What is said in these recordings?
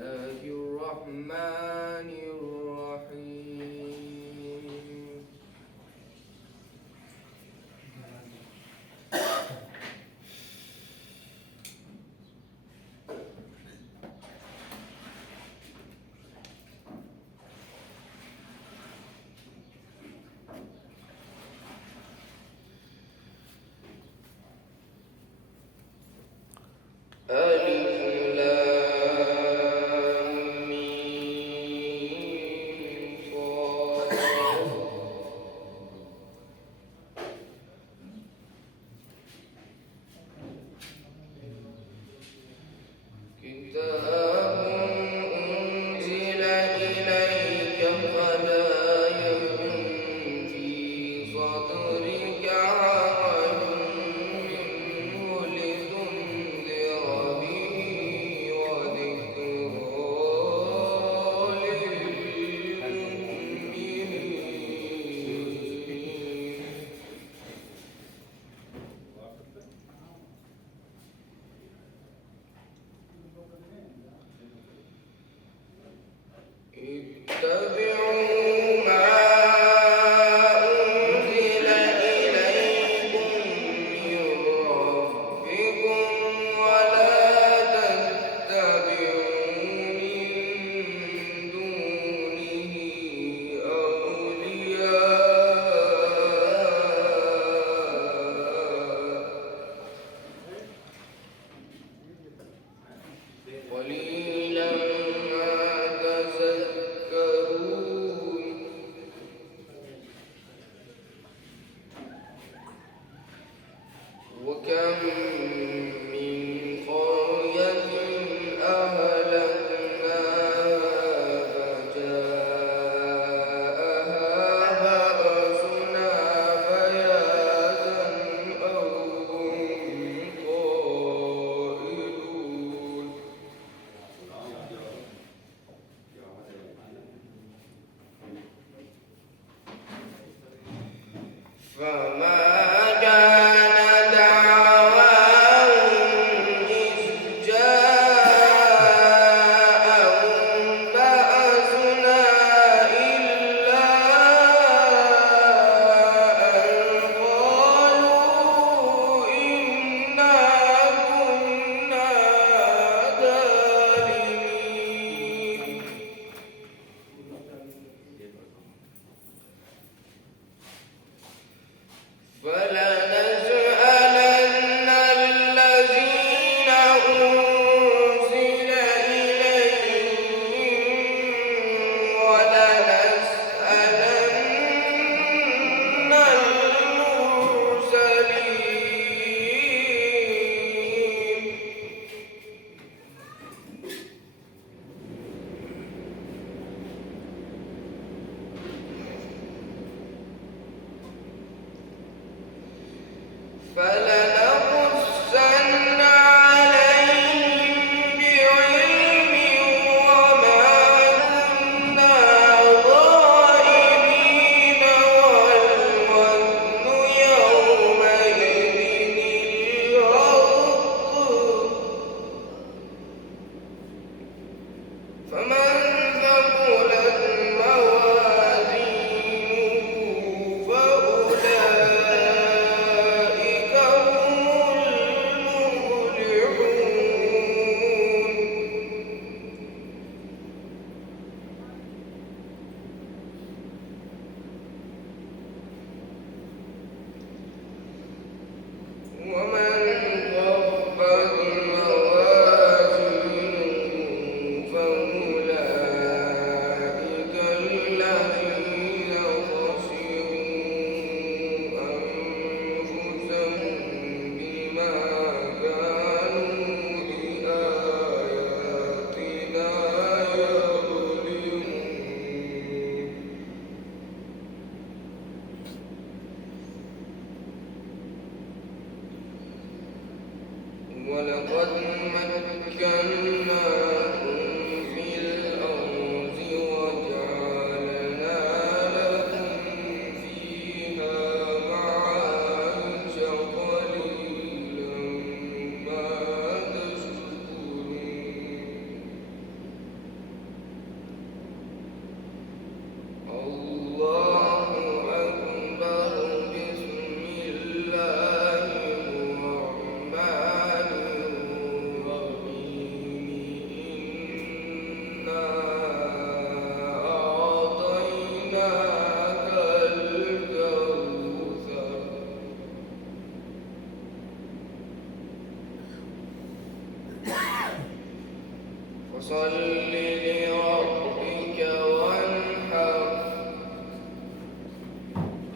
الله الرحمن الرحيم فصل لربك وانحر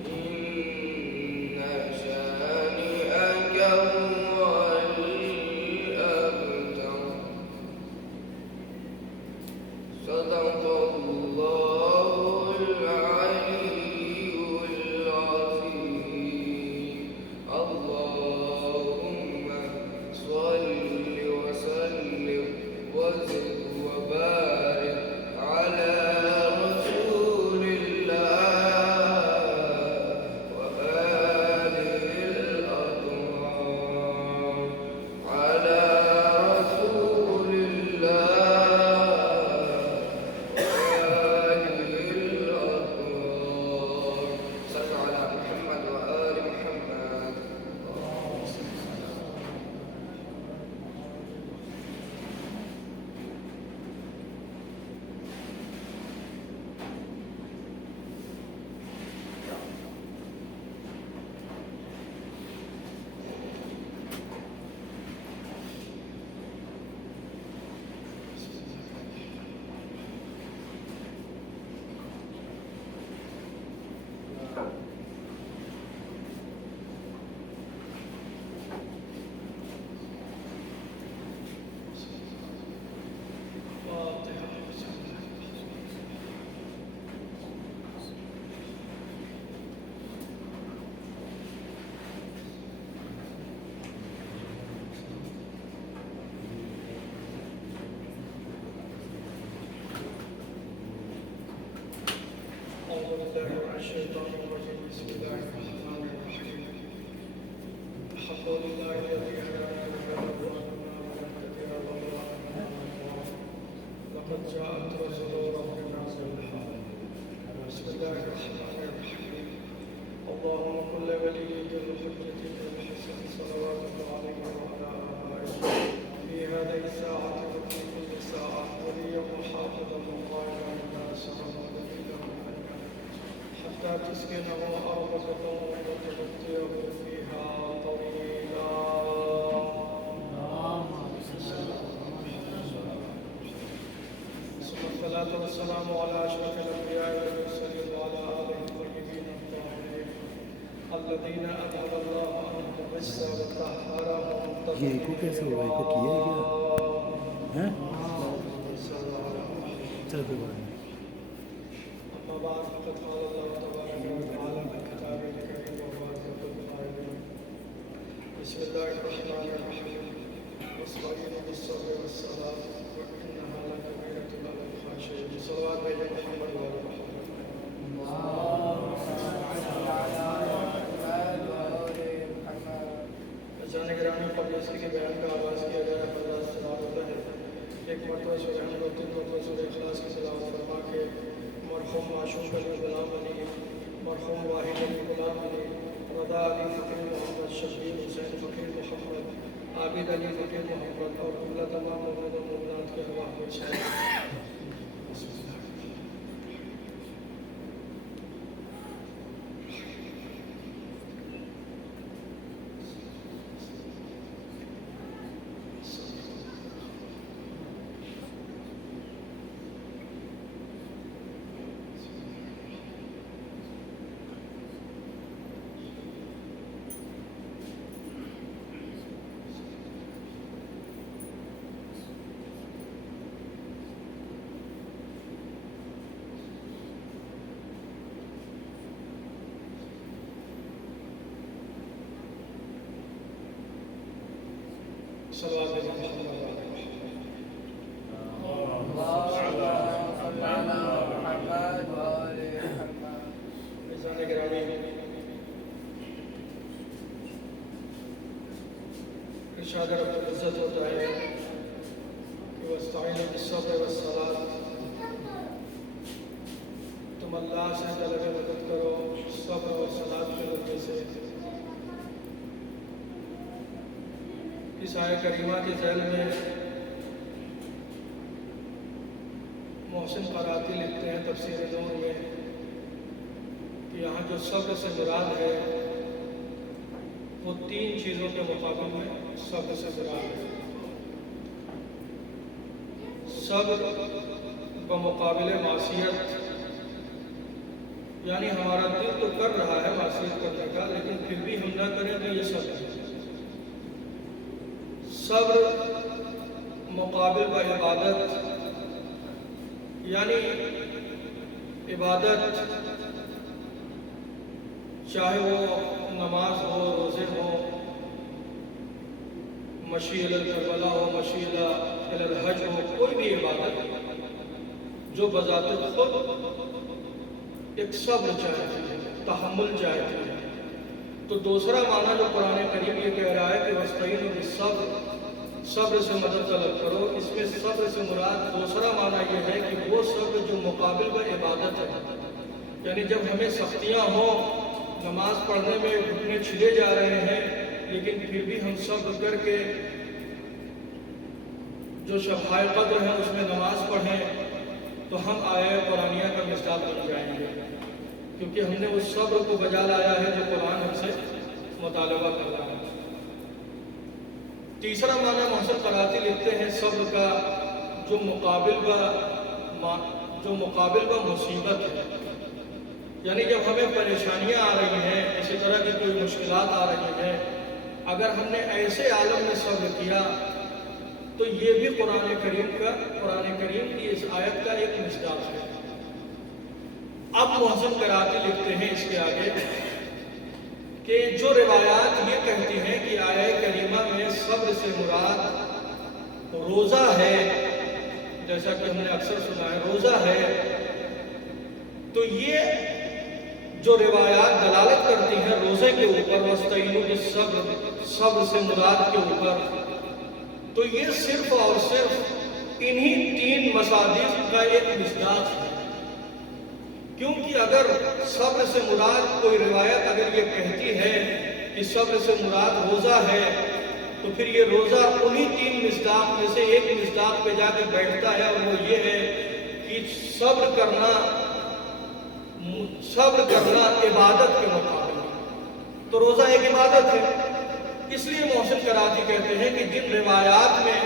إن شانئك هو الأبتر صدق الله العلي العظيم اللهم صل وسلم وزد وبارك على رسول الله وآله الأطهار على رسول الله وآله الأطهار صلوا على محمد وآل محمد أعوذ بالله من الشيطان الرجيم بسم الله الرحمن الرحيم الحمد لله الذي هدانا لهذا وما كنا لنهتدي لولا أن هدانا الله لقد جاءت رسل ربنا بالحق بسم الله الرحمن الرحيم اللهم كل وليك الحجة الحسن صلواتك عليه وعلى آله في هذه الساعة وفي كل ساعة وليا وحافظا وقائدا للناس ودليلا حتى تسكنه أرضك طوعا وتغطيه فيها طويلا ثم الصلاة والسلام على أشرف الأنبياء والمرسلين وعلى آله الطيبين الطاهرين الذين أذهب الله عنهم الرجس وطهرهم یہ ایکو کیسے ہوا ایکو کیا ہے کیا ہیں چل پہ بات أما بعد فقد قال الله تبارك وتعالى في كتابه الكريم وهو أصدق القائلين بسم الله الرحمن الرحيم واستعينوا بالصبر والصلاة وإنها لكبيرة على الخاشعين صلوات بين محمد وآل محمد اذان گرامی قبل اس کے بیان کا آغاز کیا گیا ہے حضرت سلام اللہ ہے ایک مرتبہ سورہ حمد و تین مرتبہ سورہ اخلاص کی تلاوت فرما کے مرحوم معشوق علی غلام علی مرحوم واحد علی غلام علی رضا علی فقیر محمد شبیر حسین فقیر محمد عابد علی فقیر محمد اور اللہ تمام مومن و مومنات کے ارواح کو سلام صلوات بين محمد وآل میزان گرامی ارشاد رب العزت ہوتا ہے کہ واستعینوا بالصبر والصلاۃ تم اللہ سے طلب مدد کرو صبر اور صلاۃ کے ذریعے سے اس آیت کریمہ کے ذیل میں محسن قراتی لکھتے ہیں تفسیر نور میں کہ یہاں جو صبر سے مراد ہے وہ تین چیزوں کے مقابل میں صبر سے مراد ہے۔ صبر بمقابل معصیت، یعنی ہمارا دل تو کر رہا ہے معصیت کرنے کا، لیکن پھر بھی ہم نہ کریں تو یہ صبر ہے۔ صبر مقابل با عبادت، یعنی عبادت چاہے وہ نماز ہو، روزے ہو، مشی الی کربلا ہو، مشی الی الحج ہو، کوئی بھی عبادت جو بذات خود ایک صبر چاہتی ہے، تحمل چاہتی ہے۔ تو دوسرا معنی جو قرآن کریم یہ کہہ رہا ہے کہ وَاسْتَعِینُوا بِالصَّبْرِ، صبر سے مدد طلب کرو، اس میں صبر سے مراد دوسرا معنی یہ ہے کہ وہ صبر جو مقابل با عبادت ہے، یعنی جب ہمیں سختیاں ہوں، نماز پڑھنے میں گھٹنے چھلے جا رہے ہیں، لیکن پھر بھی ہم صبر کر کے جو شفاعِ قدر ہے اس میں نماز پڑھیں تو ہم آیہ قرآنیہ کا مصداق بن جائیں گے، کیونکہ ہم نے اس صبر کو بجا لایا ہے جو قرآن ہم سے مطالبہ کر رہا ہے۔ تیسرا معنی محسن قراتی لکھتے ہیں صبر کا جو مقابل با مصیبت ہے، یعنی جب ہمیں پریشانیاں آ رہی ہیں، اسی طرح کی کوئی مشکلات آ رہی ہیں، اگر ہم نے ایسے عالم میں صبر کیا تو یہ بھی قرآن کریم کی اس آیت کا ایک مصداق ہے۔ اب محسن قراتی لکھتے ہیں اس کے آگے کہ جو روایات یہ کہتی ہیں کہ آیہ کریمہ میں صبر سے مراد روزہ ہے، جیسا کہ ہم نے اکثر سنا ہے روزہ ہے، تو یہ جو روایات دلالت کرتی ہیں روزے کے اوپر، وَاسْتَعِینُوا بِالصَّبْرِ، صبر سے مراد کے اوپر، تو یہ صرف اور صرف انہی تین مصادیق کا ایک مصداق ہے۔ کیونکہ اگر صبر سے مراد کوئی روایت اگر یہ کہتی ہے کہ صبر سے مراد روزہ ہے، تو پھر یہ روزہ انہی تین مصداق میں سے ایک مصداق پہ جا کے بیٹھتا ہے، اور وہ یہ ہے کہ صبر کرنا عبادت کے مقابلے، تو روزہ ایک عبادت ہے۔ اس لیے محسن قراتی کہتے ہیں کہ جن روایات میں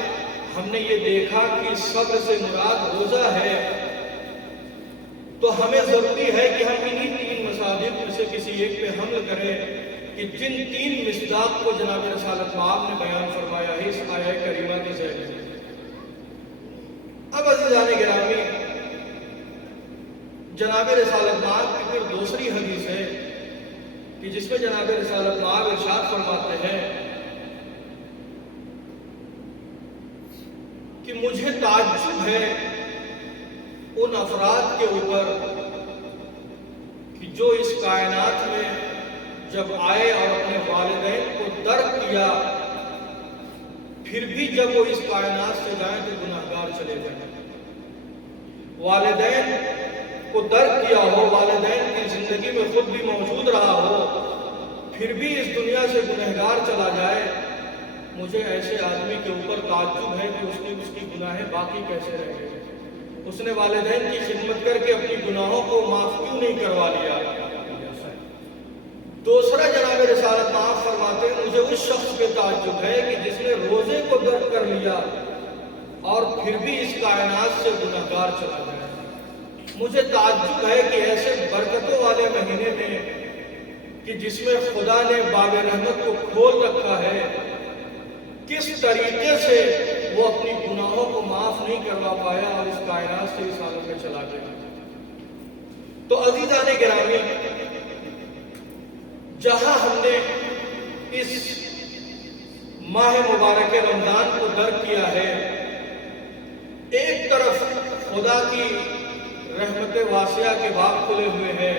ہم نے یہ دیکھا کہ صبر سے مراد روزہ ہے، تو ہمیں ضروری ہے کہ ہم انہی تین مصادیق میں سے کسی ایک پہ حمل کریں کہ جن تین مصداق کو جناب رسالت مآب نے بیان فرمایا ہے اس آیہ کریمہ کے ذریعے۔ اب عزیزان گرامی، جناب رسالت مآب کی پھر دوسری حدیث ہے کہ جس میں جناب رسالت مآب ارشاد فرماتے ہیں کہ مجھے تعجب ہے ان افراد کے اوپر کہ جو اس کائنات میں جب آئے اور اپنے والدین کو درک کیا، پھر بھی جب وہ اس کائنات سے جائیں تو گناہگار چلے جائیں۔ والدین کو درک کیا ہو، والدین کی زندگی میں خود بھی موجود رہا ہو، پھر بھی اس دنیا سے گنہگار چلا جائے، مجھے ایسے آدمی کے اوپر تعجب ہے کہ اس کی گناہیں باقی کیسے رہے۔ اس نے والدین کی خدمت کر کے اپنی گناہوں کو معاف کیوں نہیں کروا لیا؟ دوسرا جناب رسالت مآب فرماتے ہیں مجھے اس شخص پہ تعجب ہے کہ جس نے روزے کو درک کر لیا اور پھر بھی اس کائنات سے گنہگار چلا گیا۔ مجھے تعجب ہے کہ ایسے برکتوں والے مہینے میں کہ جس میں خدا نے باب رحمت کو کھول رکھا ہے، کس طریقے سے وہ اپنی گناہوں کو معاف نہیں کروا پایا اور اس کائنات سے اس حالت میں چلا گیا۔ تو عزیزان گرامی، جہاں ہم نے اس ماہ مبارک رمضان کو درک کیا ہے، ایک طرف خدا کی رحمت واسعہ کے باب کھلے ہوئے ہیں،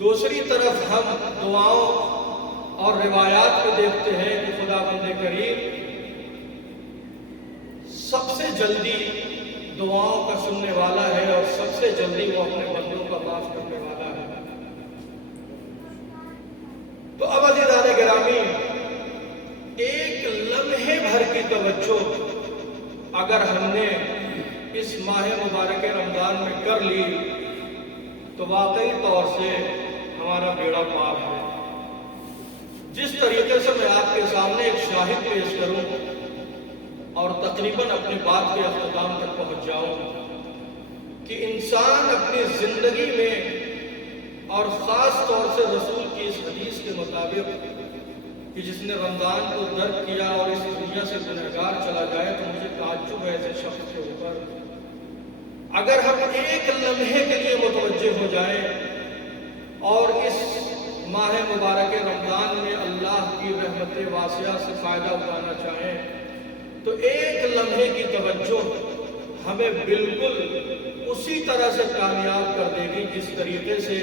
دوسری طرف ہم دعاؤں اور روایات کو دیکھتے ہیں کہ خدا بند کریم سب سے جلدی دعاؤں کا سننے والا ہے اور سب سے جلدی وہ اپنے بندوں کا معاف کرنے والا ہے۔ تو اب عزیزان گرامی، ایک لمحے بھر کی توجہ اگر ہم نے اس ماہ مبارک رمضان میں کر لی تو واقعی طور سے ہمارا بیڑا پار ہے۔ جس طریقے سے میں آپ کے سامنے ایک شاہد پیش کروں اور تقریباً اپنی بات کے اختتام تک پہنچ جاؤں کہ انسان اپنی زندگی میں اور خاص طور سے رسول کی اس حدیث کے مطابق کہ جس نے رمضان کو درک کیا اور اس دنیا سے گنہگار چلا جائے، تو مجھے تعجب ہے ایسے شخص کے اوپر اگر ہم ایک لمحے کے لیے متوجہ ہو جائیں اور اس ماہ مبارک رمضان میں اللہ کی رحمت واسعہ سے فائدہ اٹھانا چاہیں تو ایک لمحے کی توجہ ہمیں بالکل اسی طرح سے کامیاب کر دے گی جس طریقے سے،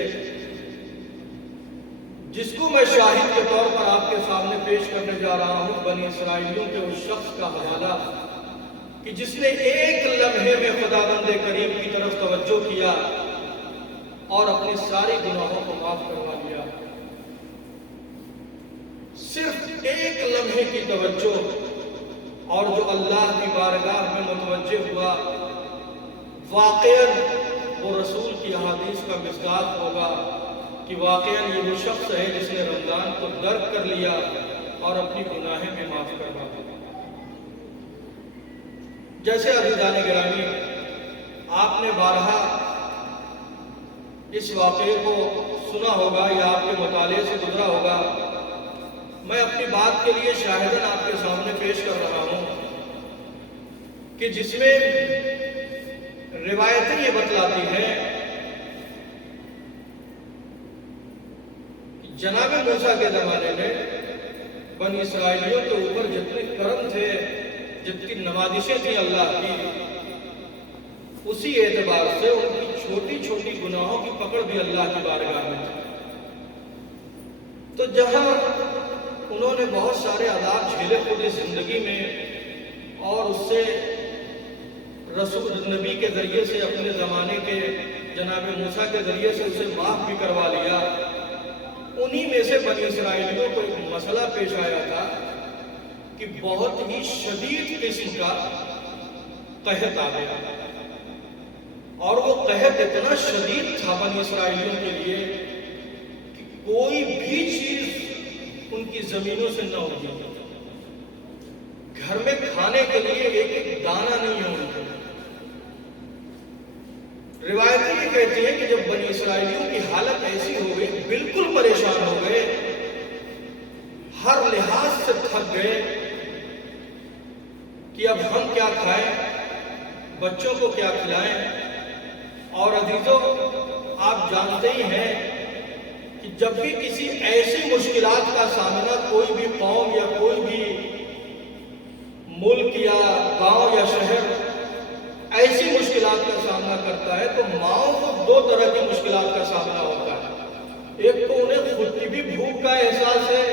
جس کو میں شاہد کے طور پر آپ کے سامنے پیش کرنے جا رہا ہوں، بنی اسرائیلیوں کے اس شخص کا حوالہ کہ جس نے ایک لمحے میں خداوند کریم کی طرف توجہ کیا اور اپنی ساری گناہوں کو معاف کروا دیا۔ صرف ایک لمحے کی توجہ، اور جو اللہ کی بارگاہ میں متوجہ ہوا واقعاً وہ رسول کی احادیث کا مصداق ہوگا کہ واقعاً یہ وہ شخص ہے جس نے رمضان کو درک کر لیا اور اپنی گناہیں بھی معاف کروا دی۔ جیسے عزیزان گرامی، آپ نے بارہا اس واقعے کو سنا ہوگا یا آپ کے مطالعے سے گزرا ہوگا، میں اپنی بات کے لیے شاہداً آپ کے سامنے پیش کر رہا ہوں کہ جس میں روایتیں یہ بتلاتی ہیں کہ جناب موسیٰ کے زمانے میں بنی اسرائیلیوں کے اوپر جتنے کرم تھے، جتنی نوازشیں تھیں اللہ کی، اسی اعتبار سے ان کی چھوٹی چھوٹی گناہوں کی پکڑ بھی اللہ کی بارگاہ میں تھی۔ تو جہاں انہوں نے بہت سارے عذاب جھیلے خود اس زندگی میں اور اس سے رسول نبی کے ذریعے سے اپنے زمانے کے جناب موسیٰ کے ذریعے سے اسے معاف بھی کروا لیا، انہی میں سے بنی اسرائیلیوں کو ایک مسئلہ پیش آیا تھا کہ بہت ہی شدید قسم کا قحط آ گیا، اور وہ قحط اتنا شدید تھا بنی اسرائیلیوں کے لیے کہ کوئی بھی چیز ان کی زمینوں سے نہ ہوگی، گھر میں کھانے کے لیے ایک ایک دانہ نہیں ہے ان کو۔ روایتیں یہ کہتی ہیں کہ جب بنی اسرائیلیوں کی حالت ایسی ہو گئی، بالکل پریشان ہو گئے، ہر لحاظ سے تھک گئے کہ اب ہم کیا کھائیں، بچوں کو کیا کھلائیں۔ اور عزیزوں، آپ جانتے ہی ہیں کہ جب بھی کسی ایسی مشکلات کا سامنا کوئی بھی قوم یا کوئی بھی ملک یا گاؤں یا شہر ایسی مشکلات کا سامنا کرتا ہے تو ماؤں کو دو طرح کی مشکلات کا سامنا ہوتا ہے۔ ایک تو انہیں خود کی بھی بھوک کا احساس ہے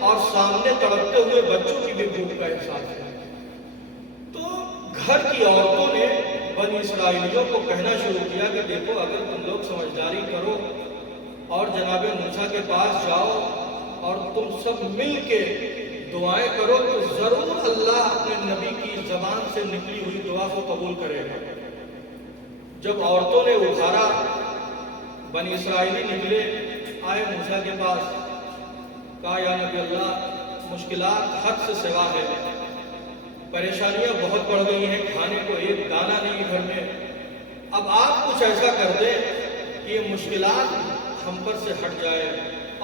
اور سامنے تڑپتے ہوئے بچوں کی بھی بھوک کا احساس ہے۔ تو گھر کی عورتوں نے بنی اسرائیلیوں کو کہنا شروع کیا کہ دیکھو، اگر تم لوگ سمجھداری کرو اور جناب موسیٰ کے پاس جاؤ اور تم سب مل کے دعائیں کرو تو ضرور اللہ اپنے نبی کی زبان سے نکلی ہوئی دعا کو قبول کرے گا۔ جب عورتوں نے ابھارا، بنی اسرائیلی نکلے، آئے موسیٰ کے پاس، کہا یا نبی اللہ، مشکلات حد سے سوا ہے، پریشانیاں بہت بڑھ گئی ہیں، کھانے کو ایک دانہ نہیں گھر میں، اب آپ کچھ ایسا کر دیں کہ یہ مشکلات ہم پر سے ہٹ جائے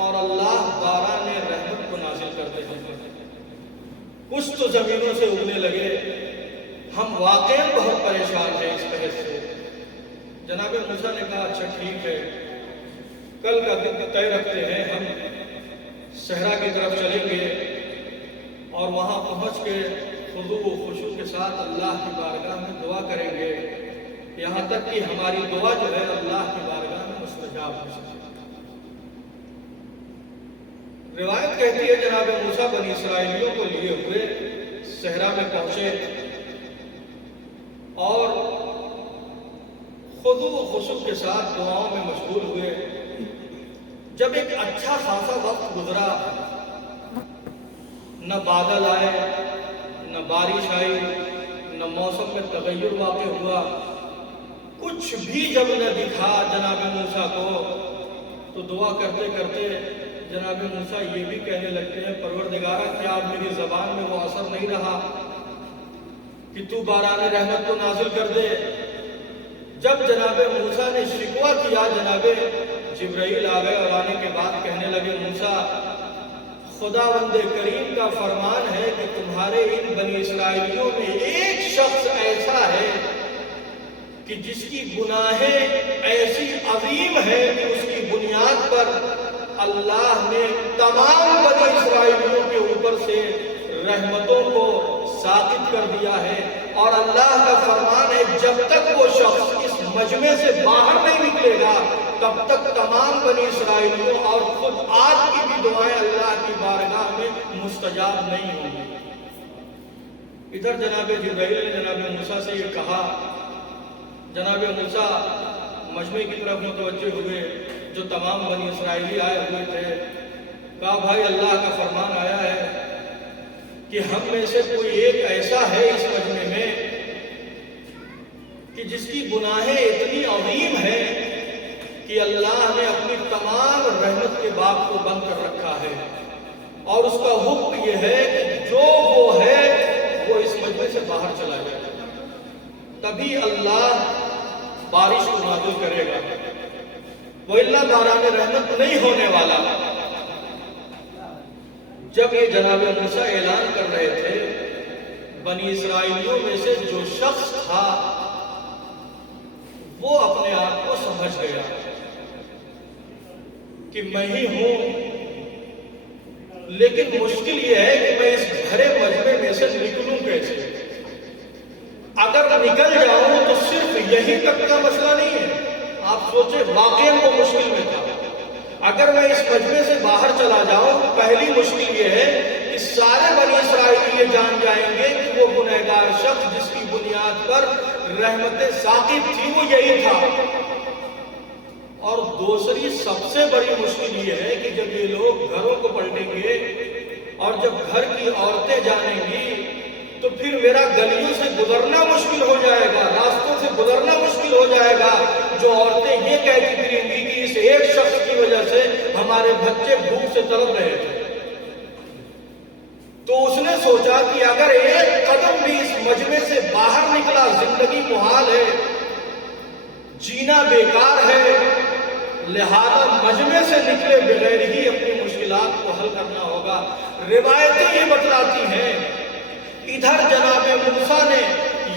اور اللہ باران رحمت کو نازل کر دے۔ کچھ تو زمینوں سے اگنے لگے، ہم واقعاً بہت پریشان ہیں اس قحط سے۔ جناب موسیٰ نے کہا اچھا ٹھیک ہے، کل کا دن طے رکھتے ہیں، ہم صحرا کی طرف چلیں گے اور وہاں پہنچ کے خضوع و خشوع کے ساتھ اللہ کی بارگاہ میں دعا کریں گے، یہاں تک کہ ہماری دعا جو ہے اللہ کی بارگاہ میں مستجاب ہو سکے۔ روایت کہتی ہے جناب موسیٰ بنی اسرائیلیوں کو لیے ہوئے صحرا میں پہنچے اور خضوع و خشوع کے ساتھ دعاؤں میں مشغول ہوئے۔ جب ایک اچھا خاصا وقت گزرا، نہ بادل آئے، نہ بارش آئی، نہ موسم میں تغیر واقع ہوا، کچھ بھی جب نہ دکھا جناب موسیٰ کو، تو دعا کرتے کرتے جناب موسیٰ یہ بھی کہنے لگتے ہیں پروردگارا کیا اب میری زبان میں وہ اثر نہیں رہا کہ تو باران رحمت کو نازل کر دے۔ جب جناب موسیٰ نے شکوہ کیا، جناب جبرائیل آ گئے اور آنے کے بعد کہنے لگے موسیٰ خداوند کریم کا فرمان ہے کہ تمہارے ان بنی اسرائیلیوں میں ایک شخص ایسا ہے کہ جس کی گناہیں ایسی عظیم ہے کہ اس کی بنیاد پر اللہ نے تمام بنی اسرائیلیوں کے اوپر سے رحمتوں کو ساقط کر دیا ہے، اور اللہ کا فرمان ہے جب تک وہ شخص اس مجمع سے باہر نہیں نکلے گا تب تک تمام بنی اسرائیلیوں اور خود آج کی بھی دعائیں اللہ کی بارگاہ میں مستجاب نہیں ہوں گی۔ ادھر جناب جبرائیل نے جناب موسیٰ سے یہ کہا، جناب موسیٰ مجمع کی طرف متوجہ ہوئے جو تمام بنی اسرائیلی آئے ہوئے تھے، کہا بھائی اللہ کا فرمان آیا ہے کہ ہم میں سے کوئی ایک ایسا ہے اس مجمع میں کہ جس کی گناہیں اتنی عظیم ہیں کہ اللہ نے اپنی تمام رحمت کے باب کو بند کر رکھا ہے، اور اس کا حکم یہ ہے کہ جو وہ ہے وہ اس مجمع سے باہر چلا جائے، تبھی اللہ بارش کو نازل کرے گا، وإلا باران رحمت نہیں ہونے والا۔ جب یہ جناب موسیٰ اعلان کر رہے تھے، بنی اسرائیلیوں میں سے جو شخص تھا وہ اپنے آپ کو سمجھ گیا کہ میں ہی ہوں، لیکن مشکل یہ ہے کہ میں اس گھرے مجمع میں سے نکلوں کیسے؟ اگر نکل جاؤں تو صرف یہی تک کا مسئلہ نہیں ہے، آپ سوچیں واقعاً وہ مشکل میں تھا۔ اگر میں اس مجمع سے باہر چلا جاؤں تو پہلی مشکل یہ ہے کہ سارے بنی اسرائیلی یہ جان جائیں گے کہ وہ گنہگار شخص جس کی بنیاد پر رحمت ثاقب تھی وہ یہی تھا، اور دوسری سب سے بڑی مشکل یہ ہے کہ جب یہ لوگ گھروں کو پلٹیں گے اور جب گھر کی عورتیں جانیں گی تو پھر میرا گلیوں سے گزرنا مشکل ہو جائے گا، راستوں سے گزرنا مشکل ہو جائے گا، جو عورتیں یہ کہتی پھریں گی کہ اس ایک شخص کی وجہ سے ہمارے بچے بھوک سے تڑپ رہے تھے۔ تو اس نے سوچا کہ اگر ایک قدم بھی اس مجمع سے باہر نکلا زندگی محال ہے، جینا بیکار ہے، لہذا مجمع سے نکلے بغیر ہی اپنی مشکلات کو حل کرنا ہوگا۔ روایتیں یہ بتلاتی ہیں، ادھر جناب موسیٰ نے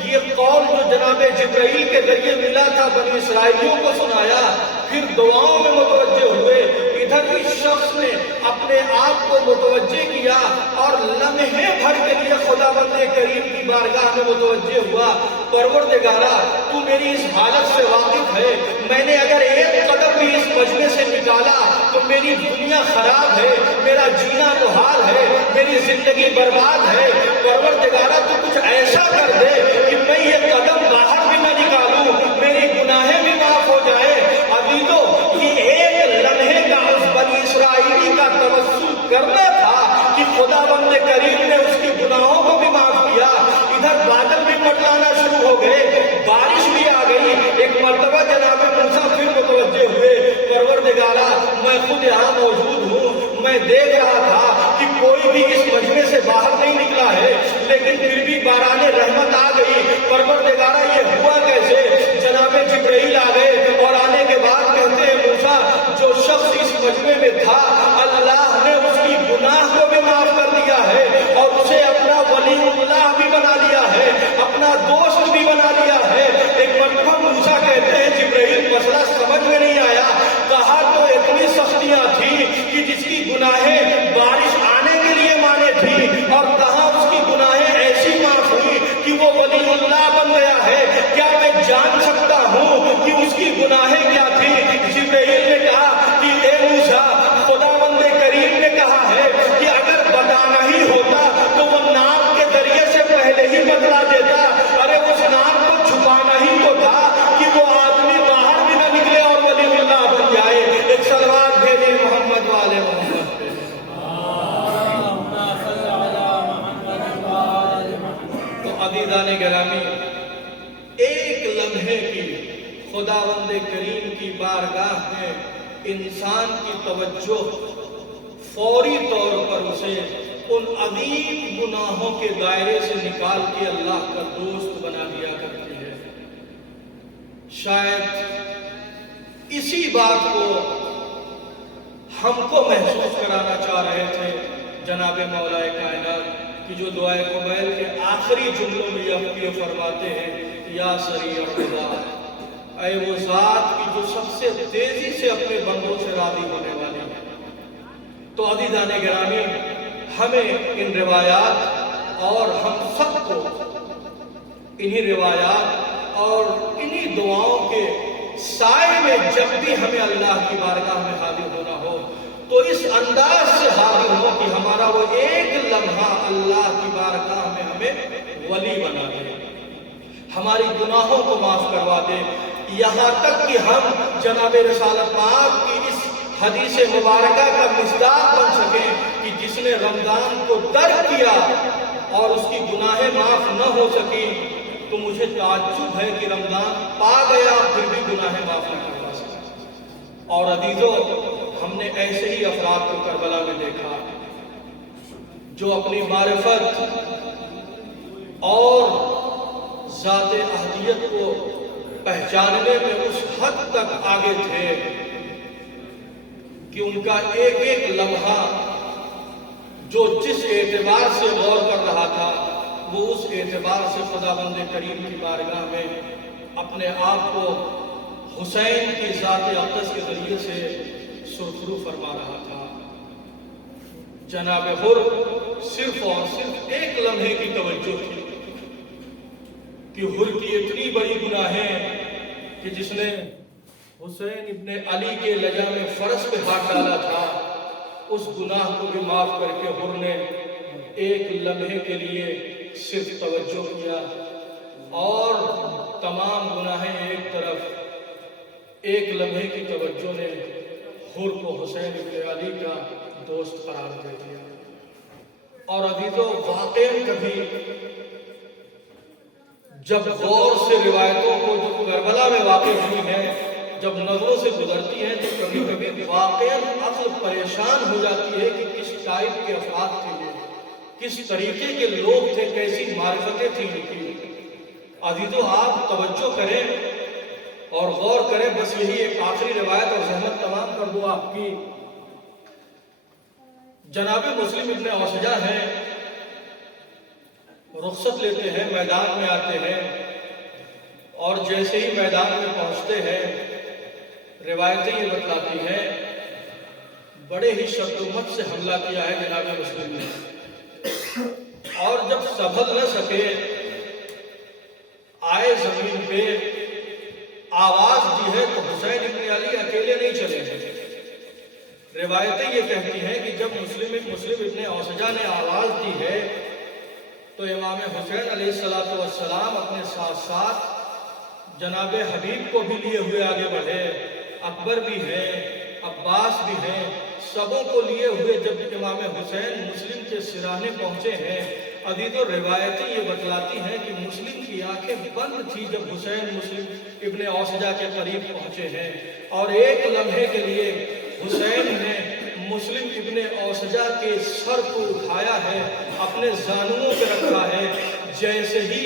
یہ قول جو جناب جبرائیل کے ذریعے ملا تھا بنی اسرائیلیوں کو سنایا، پھر دعاؤں میں متوجہ ہوئے، ادھر اس شخص نے اپنے آپ کو متوجہ کیا اور لمحے بھر کے لیے خداوند کریم کی بارگاہ میں متوجہ ہوا، پروردگارا تو میری اس حالت سے واقف ہے، میں نے اگر ایک قدم بھی اس مجمع سے نکالا تو میری دنیا خراب ہے، میرا جینا محال ہے، میری زندگی برباد ہے، پروردگارا تو کچھ ایسا کر دے کہ میں یہ قدم باہر بھی نہ نکالوں، میری گناہیں بھی معاف ہو جائے۔ عزیزو یہ ایک لمحے کا اس بنی اسرائیلی کا توسل کرنا تھا کہ خداوند کریم نے اس کی گناہوں کو بھی معاف کیا۔ ادھر بادل بھی مٹلانا شروع ہو گئے، بارش بھی آ گئی، ایک مرتبہ جناب موسیٰ پھر متوجہ ہوئے، پروردگارا میں خود یہاں موجود ہوں، میں دیکھ رہا تھا کہ کوئی بھی اس مجمع سے باہر نہیں نکلا ہے، لیکن پھر بھی باران رحمت آ گئی، پروردگارا یہ ہوا کیسے؟ جناب جبرائیل آ گئے اور آنے کے بعد کہتے ہیں موسیٰ جو شخص اس مجمع میں تھا اللہ نے اس کی گناہ کو بھی معاف کر دیا ہے اور اسے اپنا ولی اللہ بھی بنا لیا ہے، اپنا دوست بھی بنا لیا ہے۔ ایک مرتبہ موسیٰ کہتے ہیں جبرائیل مسئلہ سمجھ میں نہیں آیا، کہا تو اتنی سختیاں تھیں کہ جس کی گناہیں بارش آنے کے لیے مانے تھی اور کہاں اس کی گناہیں ایسی معاف ہوئی کہ وہ ولی اللہ بن گیا ہے، کیا میں جان سکتا ہوں کہ اس کی گناہیں کیا تھی؟ جبرائیل نے کہا کہ اے موسیٰ خداوند کریم نے کہا ہے کہ اگر بتانا ہی ہوتا تو وہ نام کے ذریعے سے پہلے ہی بتلا دیتا، ارے اس نام کو چھپانا ہی تو تھا کہ وہ آدمی باہر بھی نہ نکلے اور ولی اللہ بن جائے۔ ایک صلوات بھیجے محمد والے محمد پہ۔ تو عزیزان گرامی، ایک لمحے کی خداوند کریم کی بارگاہ میں انسان کی توجہ فوری طور پر اسے ان عظیم گناہوں کے دائرے سے نکال کے اللہ کا دوست بنا دیا کرتی ہے۔ شاید اسی بات کو ہم کو محسوس کرانا چاہ رہے تھے جناب مولا کائنات کی جو دعائے قبیل کے آخری جملوں میں یہ فرماتے ہیں، یا سریع الرضا، اے وہ ذات کی جو سب سے تیزی سے اپنے بندوں سے راضی ہونے والی ہے۔ تو عزیزان گرامی، ہمیں ان روایات اور ہم سب کو انہی روایات اور انہی دعاؤں کے سائے میں جب بھی ہمیں اللہ کی بارگاہ میں حاضر ہونا ہو تو اس انداز سے حاضر ہو کہ ہمارا وہ ایک لمحہ اللہ کی بارگاہ میں ہمیں ولی بنا دے، ہماری گناہوں کو معاف کروا دے، یہاں تک کہ ہم جناب رسالت پاک کی اس حدیث مبارکہ کا مصداق بن سکیں کہ جس نے رمضان کو ترک کیا اور اس کی گناہیں معاف نہ ہو سکی تو مجھے تعجب ہے کہ رمضان پا گیا پھر بھی گناہیں معاف نہ کروا سکا۔ اور عزیزو، ہم نے ایسے ہی افراد کو کربلا میں دیکھا جو اپنی معرفت اور ذات احدیت کو پہچاننے میں اس حد تک آگے تھے کہ ان کا ایک ایک لمحہ جو جس اعتبار سے غور کر رہا تھا وہ اس اعتبار سے خداوند کریم کی بارگاہ میں اپنے آپ کو حسین کی ذات اقدس کے ذریعے سے سرخرو فرما رہا تھا۔ جناب حر صرف اور صرف ایک لمحے کی توجہ تھی کہ حر کی اتنی بڑی گناہیں کہ جس نے حسین ابن علی کے لجا میں فرس پہ ہاتھ ڈالا تھا، اس گناہ کو بھی معاف کر کے حر نے ایک لمحے کے لیے صرف توجہ کیا اور تمام گناہیں ایک طرف، ایک لمحے کی توجہ نے حر کو حسین ابن علی کا دوست قرار دے دیا۔ اور عزیزو، واقعی کبھی جب غور سے روایتوں کو جو کربلا میں واقع ہوئی ہیں جب نظروں سے گزرتی ہیں تو کبھی کبھی واقعی عقل پریشان ہو جاتی ہے کہ کس ٹائپ کے افراد تھے یہ، کس طریقے کے لوگ تھے، کیسی معرفتیں تھیں ان کی۔ عزیزو، آپ توجہ کریں اور غور کریں، بس یہی ایک آخری روایت اور زحمت تمام کر دو آپ کی۔ جناب مسلم ابن اوسجہ ہیں، رخصت لیتے ہیں، میدان میں آتے ہیں اور جیسے ہی میدان میں پہنچتے ہیں روایتیں یہ بتلاتی ہیں بڑے ہی شدت سے حملہ کیا ہے جناب مسلم نے، اور جب سنبھل نہ سکے آئے زمین پہ آواز دی ہے تو حسین ابن علی اکیلے نہیں چلے گئے۔ روایتیں یہ کہتی ہیں کہ جب مسلم ابن اوسجہ نے آواز دی ہے تو امام حسین علیہ السلام اپنے ساتھ ساتھ جناب حبیب کو بھی لیے ہوئے آگے بڑھے، اکبر بھی ہیں، عباس بھی ہیں، سبوں کو لیے ہوئے جب امام حسین مسلم کے سرانے پہنچے ہیں، عزیزو روایتیں یہ بتلاتی ہیں کہ مسلم کی آنکھیں بند تھی جب حسین مسلم ابن اوسجہ کے قریب پہنچے ہیں، اور ایک لمحے کے لیے حسین نے مسلم ابن اوسجہ کے سر کو اٹھایا ہے، اپنے زانوؤں پہ رکھا ہے۔ جیسے ہی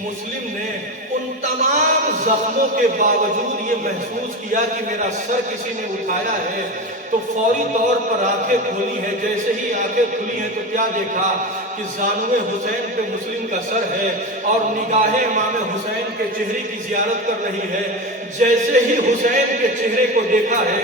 مسلم نے ان تمام زخموں کے باوجود یہ محسوس کیا کہ میرا سر کسی نے اٹھایا ہے تو فوری طور پر آنکھیں کھولی ہیں۔ جیسے ہی آنکھیں کھلی ہیں تو کیا دیکھا کہ زانوئے حسین پہ مسلم کا سر ہے اور نگاہیں امام حسین کے چہرے کی زیارت کر رہی ہے۔ جیسے ہی حسین کے چہرے کو دیکھا ہے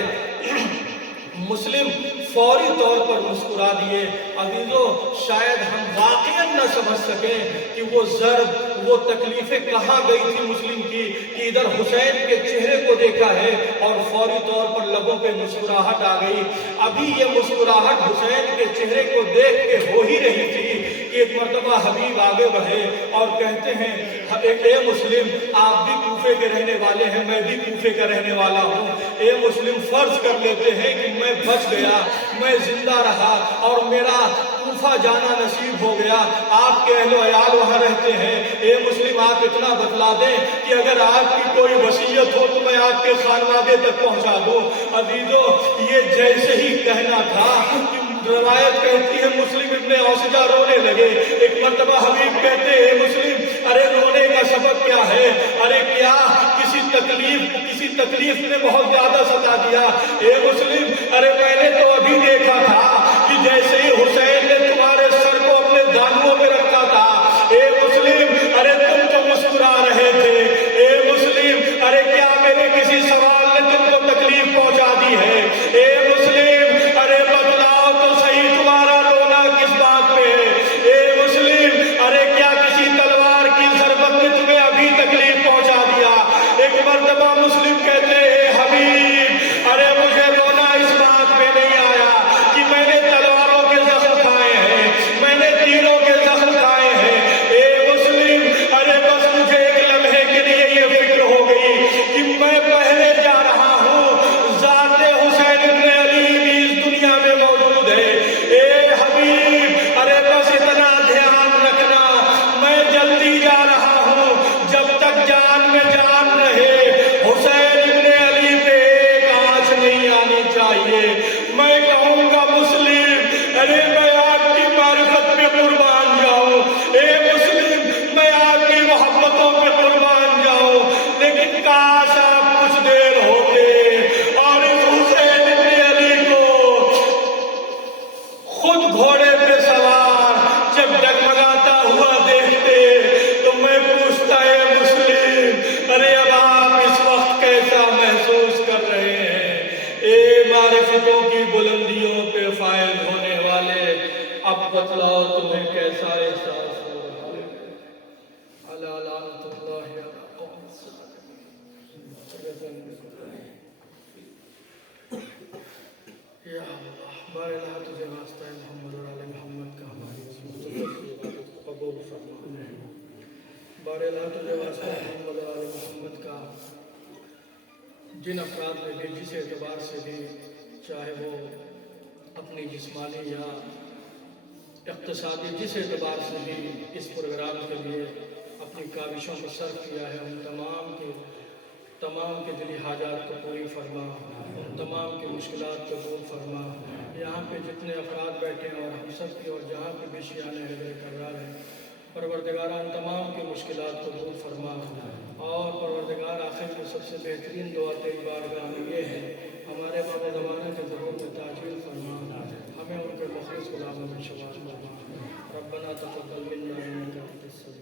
مسلم فوری طور پر مسکرا دیے۔ عزیزو، شاید ہم واقعاً نہ سمجھ سکیں کہ وہ ضرب، وہ تکلیفیں کہاں گئی تھی مسلم کی کہ ادھر حسین کے چہرے کو دیکھا ہے اور فوری طور پر لبوں پہ مسکراہٹ آ گئی۔ ابھی یہ مسکراہٹ حسین کے چہرے کو دیکھ کے ہو ہی رہی تھی کہ ایک مرتبہ حبیب آگے بڑھے اور کہتے ہیں اے مسلم، آپ بھی کوفے کے رہنے والے ہیں، میں بھی کوفے کا رہنے والا ہوں۔ اے مسلم، فرض کر لیتے ہیں کہ میں بچ گیا، میں زندہ رہا اور میرا کوفہ جانا نصیب ہو گیا، آپ کے اہل و عیال وہاں رہتے ہیں۔ اے مسلم، آپ اتنا بتلا دیں کہ اگر آپ کی کوئی وصیت ہو تو میں آپ کے خانوادے تک پہنچا دوں۔ عزیزو، یہ جیسے ہی کہنا تھا کہ روایت کہتی ہے مسلم ابن اوسجہ رونے لگے. ایک مرتبہ حبیب کہتے ہیں مسلم ارے رونے کا سبب کیا ہے؟ ارے کیا کسی تکلیف نے بہت زیادہ ستا دیا؟ اے مسلم ارے میں نے تو ابھی دیکھا تھا کہ جیسے ہی حسین نے تمہارے سر کو اپنے دانوؤں پہ رکھا تھا اے مسلم ارے تم تو مسکرا رہے تھے. اے مسلم ارے کیا میرے کسی سوال نے تم کو تکلیف پہنچا دی ہے؟ اے مسلم ارے بتلاؤ تو صحیح تمہارا رونا کس بات پہ ہے؟ اے مسلم ارے کیا کسی تلوار کی ضربت نے تمہیں ابھی تکلیف پہنچا دیا؟ ایک مرتبہ مسلم کہتے ہیں حبیب ارے مجھے رونا اس بات پہ نہیں آیا کہ میں نے تلواروں کے زخم کھائے ہیں، میں نے تیروں کے زخم کھائے ہیں. اے مسلم ارے بس مجھے ایک لمحے کے لیے یہ فکر ہو گئی کہ میں پہلے جا رہا ہوں، ذات حسین ابن علی بھی اس دنیا میں موجود ہے. اے حبیب ارے بس اتنا دھیان رکھنا میں جلدی جا رہا ہوں، جب تک جان میں جان رہے حسین ابن علی پہ ایک آنچ نہیں آنی چاہیے. میں کہوں گا مسلم ارے میں آپ کی معرفت پہ قربان جاؤں، اے مسلم میں آپ کی محبتوں پہ قربان جاؤں، لیکن کاش آپ کچھ دیر ہوتے اور اس حسین ابن علی کو خود گھوڑے پہ سوار جب ڈگمگاتا ہوا دیکھتے تو میں پوچھتا ہے مسلم ارے اب آپ اس وقت کیسا محسوس کر رہے ہیں؟ اے معرفتوں کی بلندیوں پہ فائز ہونے والے اب بتلاؤ تمہیں کیسا احساس ہو رہا ہے؟ على لعنة الله على قوم یا اللہ بار الہ تجھے واسطہ ہے محمد اور آل محمد کا ہماری اس مختصر سی عبادت کو قبول فرما. بار الہ تجھے واسطہ ہے محمد اور آل محمد کا جن افراد نے بھی جس اعتبار سے بھی چاہے وہ اپنی جسمانی یا اقتصادی جس اعتبار سے بھی اس پروگرام کے لیے اپنی کاوشوں کو صرف کیا ہے ان تمام کے دلی حاجات کو پوری فرما، ان تمام کی مشکلات کو دور فرما. یہاں پہ جتنے افراد بیٹھے ہیں اور ہم سب کی اور جہاں پہ بھی شیعان حیدر کرار ہیں پروردگار ان تمام کی مشکلات کو دور فرما. اور پروردگار آخر میں سب سے بہترین دعا تیری بارگاہ میں یہ ہے ہمارے باب زمانہ کے ظہور میں تاجیل فرما، ہمیں ان کے مخلص غلاموں میں شمار فرما. ربنا تقبل منا انک انت السمیع